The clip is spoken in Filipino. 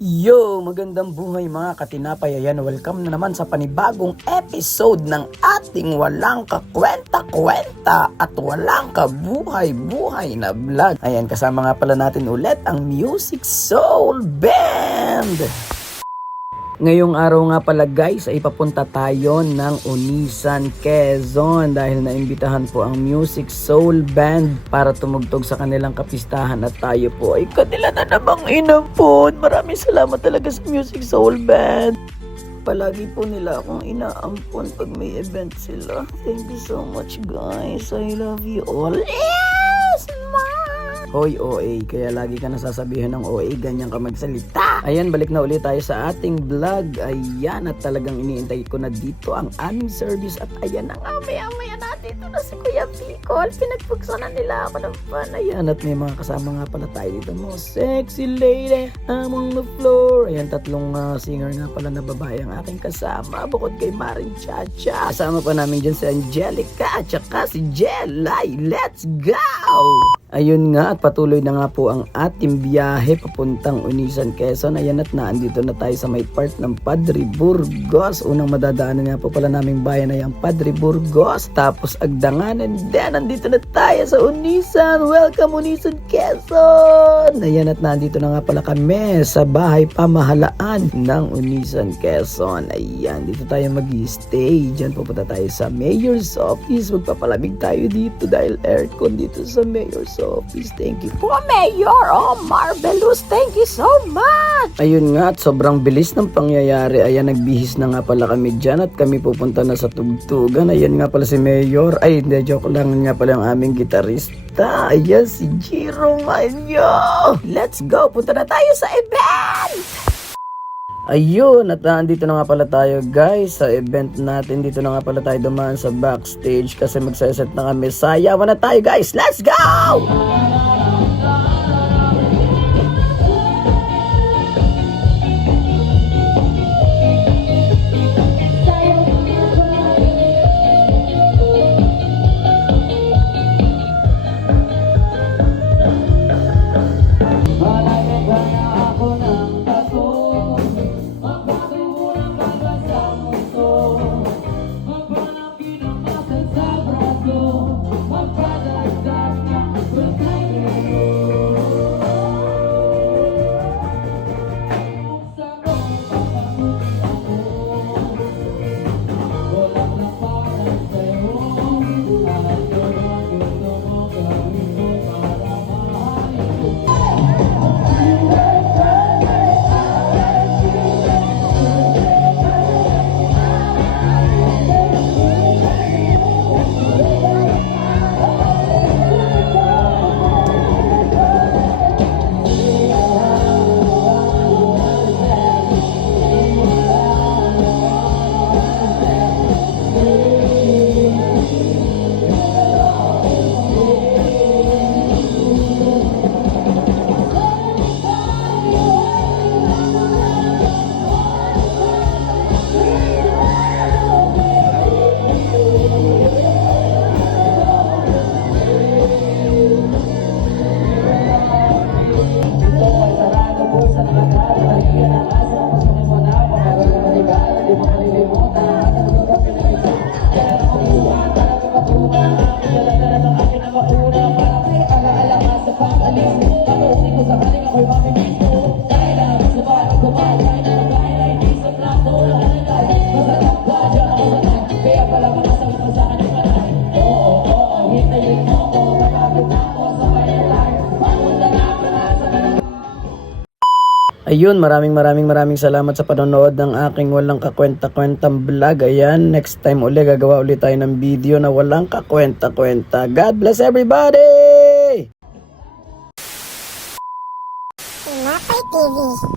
Yo! Magandang buhay mga katinapay. Ayan, welcome na naman sa panibagong episode ng ating walang kakwenta-kwenta at walang kabuhay-buhay na vlog. Ayan, kasama nga pala natin ulit ang Music Soul Band. Ngayong araw nga pala guys ay papunta tayo ng Onisan, Quezon dahil naimbitahan po ang Music Soul Band para tumugtog sa kanilang kapistahan at tayo po ay kanila na namang inampon. Maraming salamat talaga sa Music Soul Band. Palagi po nila akong inaampon pag may event sila. Thank you so much guys. I love you all. Yes, ma! Hoy OA, kaya lagi ka nasasabihan ng OA, ganyan ka magsalita. Ayan, balik na ulit tayo sa ating vlog. Ayan, at talagang iniintay ko na dito ang aming service. At ayan na nga, maya natin dito na si Kuya Bicol. Pinagpugsan na nila ako ng fan. Ayan, at may mga kasama nga pala tayo dito. Mga sexy lady among the floor. Ayan, tatlong singer nga pala na babae ang aking kasama. Bukod kay Marin Chacha. Kasama pa namin dyan si Angelica at saka si Jelay. Let's go! Ayun nga, at patuloy na nga po ang ating biyahe papuntang Onisan, Quezon. Ayan, at naandito na tayo sa may part ng Padre Burgos. Unang madadaanan nga po pala naming bayan ay ang Padre Burgos, tapos Agdangan, and then nandito na tayo sa Onisan. Welcome Onisan, Quezon! Ayan, at nandito na nga pala kami sa bahay pamahalaan ng Onisan, Quezon. Ayan, dito tayo mag-stay. Diyan pupunta tayo sa Mayor's Office. Magpapalamig tayo dito dahil aircon dito sa Mayor's Office. Thank you po, Mayor. Oh, marvelous. Thank you so much. Ayun nga, at sobrang bilis ng pangyayari. Ayan, nagbihis na nga pala kami dyan at kami pupunta na sa tugtugan. Ayan nga pala si Mayor. Ay, hindi, joke lang, nga pala ang aming gitarista. Ayan, si Jiro Manyo. Let's go. Punta na tayo sa event. Ayun, at nandito na nga pala tayo guys sa event natin. Dito na nga pala tayo dumaan sa backstage kasi magsaset na kami. Sayawan na tayo guys, let's go! Ayun, maraming salamat sa panonood ng aking walang kakwenta-kwentang vlog. Ayan, next time uli gagawa ulit tayo ng video na walang kakwenta-kwenta. God bless everybody! Tinapay TV.